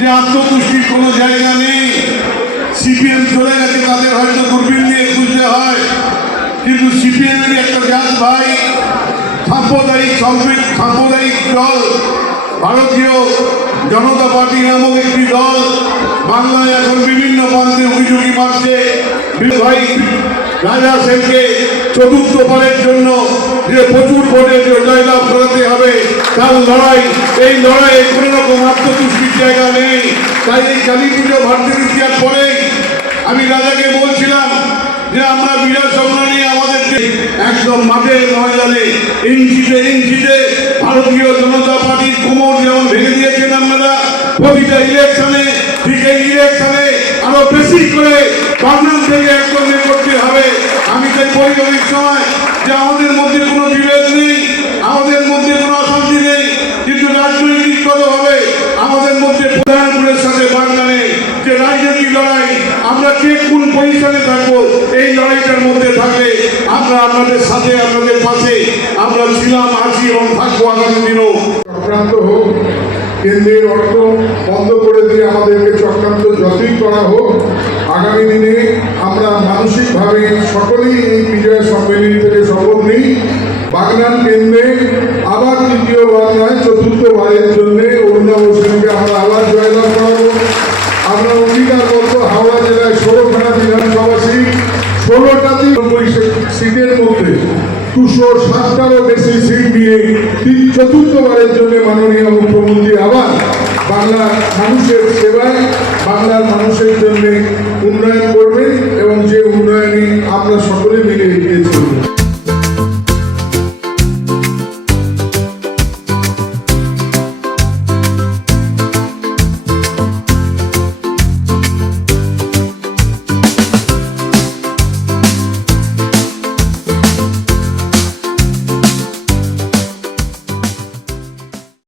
যে আত্মতুষ্টির কোনো জায়গা নেই। সিপিএম চলে গেছে, তাদের হয়তো দূরবীন দিয়ে খুঁজতে হয়। কিন্তু সিপিএমের একটা জাত ভাই, সাম্প্রদায়িক সাম্প্রদায়িক দল, ভারতীয় জনতা পার্টি নামক একটি দল, বাংলায় এখন বিভিন্ন প্রান্তে অভিযোগী মারছে। ভাই রাজা সেনকে চতুর্থ বারের জন্য যে প্রচুর ভোটে জয়লাভ করাতে হবে। তার লড়াই, এই লড়াইয়ে কোনো রকম আত্মতুষ্টির জায়গা নেই। তাই এই কালী পুজো ভারতের ইতিহাস পরেই আমি রাজাকে বলছিলাম যে আমরা বিজয় সম্মানী আমাদের একদম মাঠের ময়দানে ইঞ্চিতে ইঞ্চিতে ভারতীয় জনতা পার্টির কোমর যেমন ভেঙে দিয়েছেন আপনারা, প্রতিটা ইলেকশনে, ঠিক এই ইলেকশনে আরও বেশি করে বাংলার থেকে একদম করতে হবে। আমি তাই বলি সময় যে আমাদের মধ্যে কোনো বিভেদ নেই আমাদের মধ্যে কোনো অশান্তি নেই কিন্তু রাজনৈতিক কত হবে আমাদের মধ্যে প্রধানপুরের সাথে বাংলা নেই যে রাজনৈতিক লড়াই আমরা কে কোন পজিশনে থাকব, এই লড়াইটার মধ্যে থাকলে আমরা আপনাদের সাথে, আপনাদের পাশে আমরা ছিলাম, আছি এবং থাকব আগামী দিনও। চক্রান্ত হোক, কেন্দ্রের অর্থ বন্ধ করে দিয়ে আমাদেরকে চক্রান্ত যতই করা হোক, আগামী দিনে আমরা মানসিকভাবে সকলেই এই বিজয় সম্মেলন থেকে শপথ নিই। বাগনান কেন্দ্রে আবার তৃতীয় বাংলায় চতুর্থবারের জন্য ষোলোটাতেই নব্বই সিটের মধ্যে দুশো সাতটারও বেশি সিট নিয়ে তিন চতুর্থবারের জন্য মাননীয় মুখ্যমন্ত্রী আবার বাংলার মানুষের সেবায়, বাংলার মানুষের জন্য উন্নয়ন করবেন